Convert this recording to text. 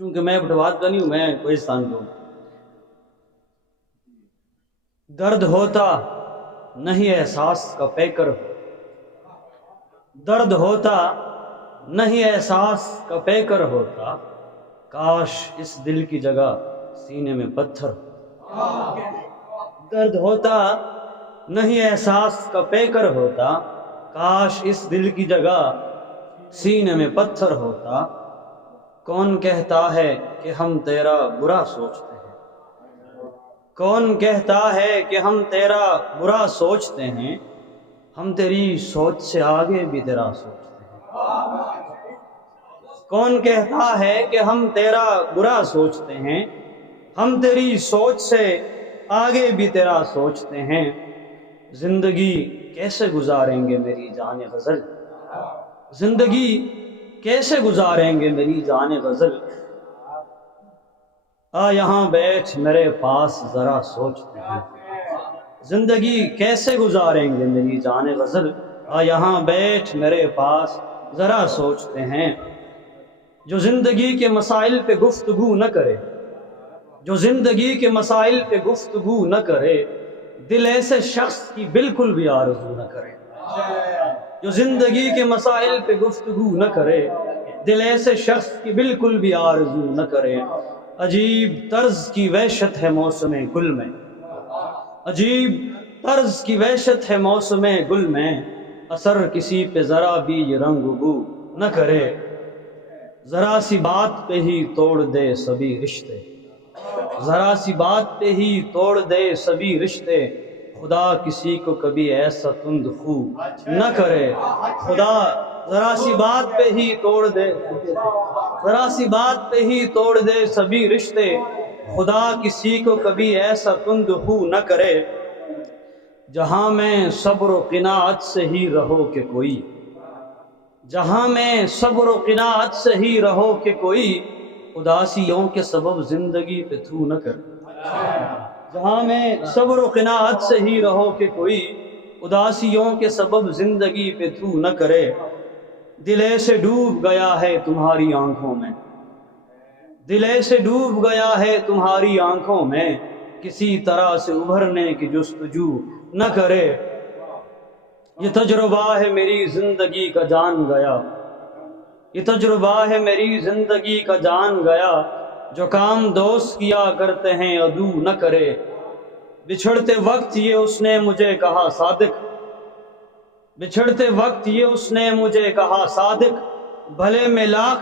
چونکہ میں بٹوات کا نہیں ہوں، میں کوہستان کا ہوں۔ درد ہوتا نہیں احساس کا پیکر ہو، درد ہوتا نہیں احساس کا پیکر ہوتا، کاش اس دل کی جگہ سینے میں پتھر ہو۔ درد ہوتا نہیں احساس کا پیکر ہوتا، کاش اس دل کی جگہ سینے میں پتھر ہوتا۔ کون کہتا ہے کہ ہم تیرا برا سوچتے ہیں، کون کہتا ہے کہ ہم تیرا برا سوچتے ہیں، ہم تیری سوچ سے آگے بھی تیرا سوچتے ہیں۔ کون کہتا ہے کہ ہم تیرا برا سوچتے ہیں، ہم تیری سوچ سے آگے بھی تیرا سوچتے ہیں۔ زندگی کیسے گزاریں گے میری جان غزل، زندگی کیسے گزاریں گے میری جان غزل، آ یہاں بیٹھ میرے پاس ذرا سوچتے ہیں۔ زندگی کیسے گزاریں گے میری جان غزل، آ یہاں بیٹھ میرے پاس ذرا سوچتے ہیں۔ جو زندگی کے مسائل پہ گفتگو نہ کرے، جو زندگی کے مسائل پہ گفتگو نہ کرے، دل ایسے شخص کی بالکل بھی آرزو نہ کرے۔ جو زندگی کے مسائل پہ گفتگو نہ کرے، دل ایسے شخص کی بالکل بھی آرزو نہ کرے۔ عجیب طرز کی وحشت ہے موسم گل میں، عجیب طرز کی وحشت ہے موسم گل میں، اثر کسی پہ ذرا بھی یہ رنگ بو نہ کرے۔ ذرا سی بات پہ ہی توڑ دے سبھی رشتے، ذرا سی بات پہ ہی توڑ دے سبھی رشتے، خدا کسی کو کبھی ایسا تند خو نہ کرے۔ خدا ذرا سی بات پہ ہی توڑ دے، ذرا سی بات پہ ہی توڑ دے سبھی رشتے، خدا کسی کو کبھی ایسا تند خو نہ کرے۔ جہاں میں صبر و قناعت سے ہی رہو کہ کوئی، جہاں میں صبر و قناعت سے ہی رہو کہ کوئی، اداسیوں کے سبب زندگی پہ تھو نہ کرے۔ جہاں میں صبر و قناعت سے ہی رہو کہ کوئی، اداسیوں کے سبب زندگی پہ تھو نہ کرے۔ دل ایسے ڈوب گیا ہے تمہاری آنکھوں میں، دل ایسے ڈوب گیا ہے تمہاری آنکھوں میں، کسی طرح سے ابھرنے کی جستجو نہ کرے۔ یہ تجربہ ہے میری زندگی کا جان گیا، یہ تجربہ ہے میری زندگی کا جان گیا، جو کام دوست کیا کرتے ہیں عدو نہ کرے۔ بچھڑتے وقت یہ اس نے مجھے کہا صادق، بچھڑتے وقت یہ اس نے مجھے کہا صادق، بھلے میں لاکھ